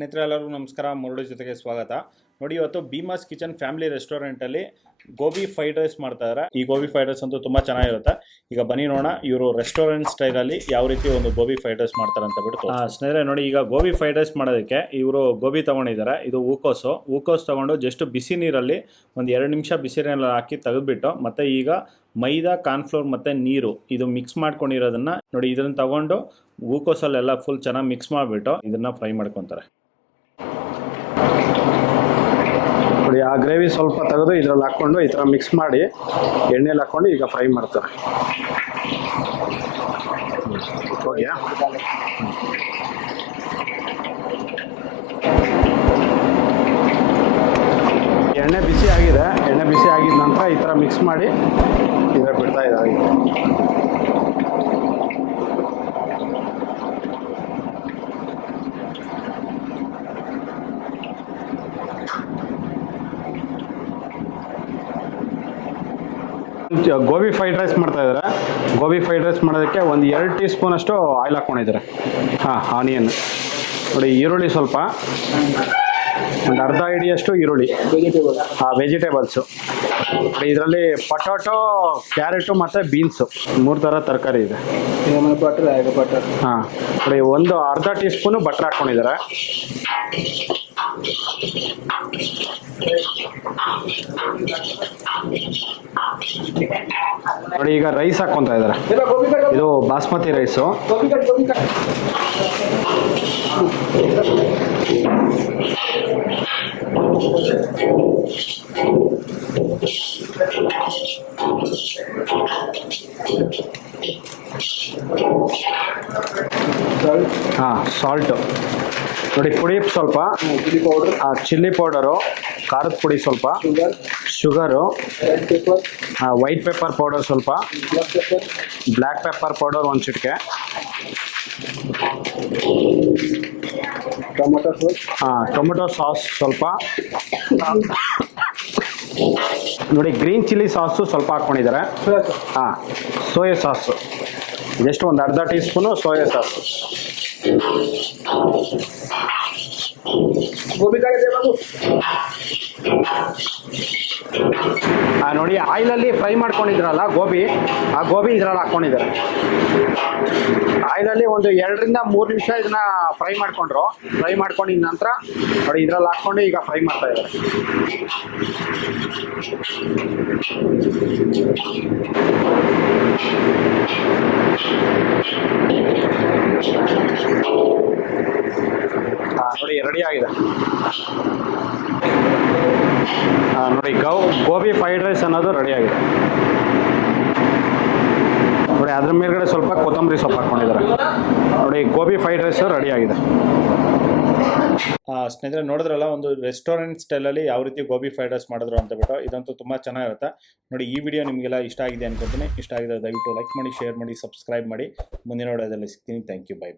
ಸ್ನೇಹಿತರೆ ಎಲ್ಲರಿಗೂ ನಮಸ್ಕಾರ. ಮುರುಡು ಜೊತೆಗೆ ಸ್ವಾಗತ. ನೋಡಿ, ಇವತ್ತು ಭೀಮಾಸ್ ಕಿಚನ್ ಫ್ಯಾಮಿಲಿ ರೆಸ್ಟೋರೆಂಟಲ್ಲಿ ಗೋಬಿ ಫ್ರೈಡ್ ರೈಸ್ ಮಾಡ್ತಾ ಇದ್ದಾರೆ. ಈ ಗೋಬಿ ಫ್ರೈಡ್ ರೈಸ್ ಅಂತೂ ತುಂಬ ಚೆನ್ನಾಗಿರುತ್ತೆ. ಈಗ ಬನ್ನಿ ನೋಡೋಣ ಇವರು ರೆಸ್ಟೋರೆಂಟ್ ಸ್ಟೈಲಲ್ಲಿ ಯಾವ ರೀತಿ ಒಂದು ಗೋಬಿ ಫ್ರೈಡ್ ರೈಸ್ ಮಾಡ್ತಾರೆ ಅಂತ ಬಿಟ್ಟು. ಸ್ನೇಹಿತರೆ ನೋಡಿ, ಈಗ ಗೋಬಿ ಫ್ರೈಡ್ ರೈಸ್ ಮಾಡೋದಕ್ಕೆ ಇವರು ಗೋಬಿ ತೊಗೊಂಡಿದ್ದಾರೆ. ಇದು ಹೂಕೋಸು ತೊಗೊಂಡು ಜಸ್ಟ್ ಬಿಸಿ ನೀರಲ್ಲಿ ಒಂದು 2 ನಿಮಿಷ ಬಿಸಿ ನೀರಲ್ಲಿ ಹಾಕಿ ತೆಗೆದುಬಿಟ್ಟು, ಮತ್ತು ಈಗ ಮೈದಾ, ಕಾರ್ನ್ಫ್ಲೋರ್ ಮತ್ತು ನೀರು ಇದು ಮಿಕ್ಸ್ ಮಾಡ್ಕೊಂಡಿರೋದನ್ನು ನೋಡಿ, ಇದನ್ನು ತಗೊಂಡು ಹೂಕೋಸಲ್ಲೆಲ್ಲ ಫುಲ್ ಚೆನ್ನಾಗಿ ಮಿಕ್ಸ್ ಮಾಡಿಬಿಟ್ಟು ಇದನ್ನು ಫ್ರೈ ಮಾಡ್ಕೊತಾರೆ. ನೋಡಿ, ಆ ಗ್ರೇವಿ ಸ್ವಲ್ಪ ತೆಗೆದು ಇದರಲ್ಲಿ ಹಾಕ್ಕೊಂಡು ಈ ಥರ ಮಿಕ್ಸ್ ಮಾಡಿ ಎಣ್ಣೆಲಿ ಹಾಕ್ಕೊಂಡು ಈಗ ಫ್ರೈ ಮಾಡ್ತಾರೆ. ಹೋಗ್ಯಾ? ಎಣ್ಣೆ ಬಿಸಿ ಆಗಿದೆ. ಎಣ್ಣೆ ಬಿಸಿ ಆಗಿದ ನಂತರ ಈ ಥರ ಮಿಕ್ಸ್ ಮಾಡಿ ಇವಾಗ ಬಿಡ್ತಾ ಇದ್ದಾರೆ. ಗೋಬಿ ಫ್ರೈಡ್ ರೈಸ್ ಮಾಡ್ತಾ ಇದ್ದಾರೆ. ಗೋಬಿ ಫ್ರೈಡ್ ರೈಸ್ ಮಾಡೋದಕ್ಕೆ ಒಂದು 2 ಟೀ ಸ್ಪೂನ್ ಅಷ್ಟು ಆಯಿಲ್ ಹಾಕ್ಕೊಂಡಿದ್ದಾರೆ. ಆನಿಯನ್ ನೋಡಿ, ಈರುಳ್ಳಿ ಸ್ವಲ್ಪ ಒಂದು ಅರ್ಧ ಹಿಡಿಯಷ್ಟು ಈರುಳ್ಳಿ, ವೆಜಿಟೇಬಲ್ಸು ಇದರಲ್ಲಿ ಪೊಟ್ಯಾಟೊ, ಕ್ಯಾರೆಟು ಮತ್ತು ಬೀನ್ಸು 3 ಥರ ತರಕಾರಿ ಇದೆ. ನೋಡಿ, ಒಂದು ಅರ್ಧ ಟೀ ಸ್ಪೂನು ಬಟರ್ ಹಾಕ್ಕೊಂಡಿದ್ದಾರೆ. ನೋಡಿ, ಈಗ ರೈಸ್ ಹಾಕ್ಕೊಂತ ಇದ್ದಾರೆ. ಇದು ಬಾಸ್ಮತಿ ರೈಸು. ಸಾಲ್ಟು ನೋಡಿ, ಪುಡಿ ಸ್ವಲ್ಪ, ಚಿಲ್ಲಿ ಪೌಡರು, ಖಾರದ ಪುಡಿ ಸ್ವಲ್ಪ, ಶುಗರು, ವೈಟ್ ಪೆಪ್ಪರ್ ಪೌಡರ್ ಸ್ವಲ್ಪ, ಬ್ಲ್ಯಾಕ್ ಪೆಪ್ಪರ್ ಪೌಡರ್ 1 ಚಿಟಿಕೆ, ಟೊಮೆಟೊ ಸಾಸ್ ಸ್ವಲ್ಪ, ನೋಡಿ ಗ್ರೀನ್ ಚಿಲ್ಲಿ ಸಾಸು ಸ್ವಲ್ಪ ಹಾಕ್ಕೊಂಡಿದ್ದಾರೆ. ಸೋಯಾ ಸಾಸು ಜಸ್ಟ್ ಒಂದು ಅರ್ಧ ಟೀ ಸ್ಪೂನು ಸೋಯಾ ಸಾಸು. ನೋಡಿ, ಆಯಿಲಲ್ಲಿ ಫ್ರೈ ಮಾಡ್ಕೊಂಡಿದ್ರಲ್ಲ ಗೋಬಿ, ಆ ಗೋಬಿ ಇದ್ರಲ್ಲಿ ಹಾಕ್ಕೊಂಡಿದ್ದಾರೆ. ಆಯಿಲಲ್ಲಿ ಒಂದು 2 ರಿಂದ 3 ನಿಮಿಷ ಇದನ್ನ ಫ್ರೈ ಮಾಡ್ಕೊಂಡ್ರು. ಫ್ರೈ ಮಾಡ್ಕೊಂಡಿದ ನಂತರ ನೋಡಿ ಇದ್ರಲ್ಲಿ ಹಾಕ್ಕೊಂಡು ಈಗ ಫ್ರೈ ಮಾಡ್ತಾ ಇದ್ದಾರೆ. ನೋಡಿ, ರೆಡಿ ಆಗಿದೆ. ನೋಡಿ, ಗೋಬಿ ಫ್ರೈಡ್ ರೈಸ್ ಅನ್ನೋದು ರೆಡಿ ಆಗಿದೆ. ನೋಡಿ, ಅದ್ರ ಮೇಲ್ಗಡೆ ಸ್ವಲ್ಪ ಕೊತ್ತಂಬರಿ ಸೊಪ್ಪು ಹಾಕ್ಕೊಂಡಿದ್ದಾರೆ. ನೋಡಿ, ಗೋಬಿ ಫ್ರೈಡ್ ರೈಸ್ ರೆಡಿ ಆಗಿದೆ. ಸ್ನೇಹಿತರೆ ನೋಡಿದ್ರಲ್ಲ, ಒಂದು ರೆಸ್ಟೋರೆಂಟ್ ಸ್ಟೈಲಲ್ಲಿ ಯಾವ ರೀತಿ ಗೋಬಿ ಫ್ರೈಡ್ ರೈಸ್ ಮಾಡಿದ್ರು ಅಂತ ಬಿಟ್ಟು. ಇದಂತೂ ತುಂಬ ಚೆನ್ನಾಗಿರುತ್ತೆ. ನೋಡಿ, ಈ ವಿಡಿಯೋ ನಿಮಗೆಲ್ಲ ಇಷ್ಟ ಆಗಿದೆ ಅನ್ಕೊತೀನಿ. ಇಷ್ಟ ಆಗಿದ್ರೆ ದಯವಿಟ್ಟು ಲೈಕ್ ಮಾಡಿ, ಶೇರ್ ಮಾಡಿ, ಸಬ್ಸ್ಕ್ರೈಬ್ ಮಾಡಿ. ಮುಂದಿನ ವಿಡಿಯೋದಲ್ಲಿ ಸಿಗ್ತೀನಿ. Thank you. ಬೈ.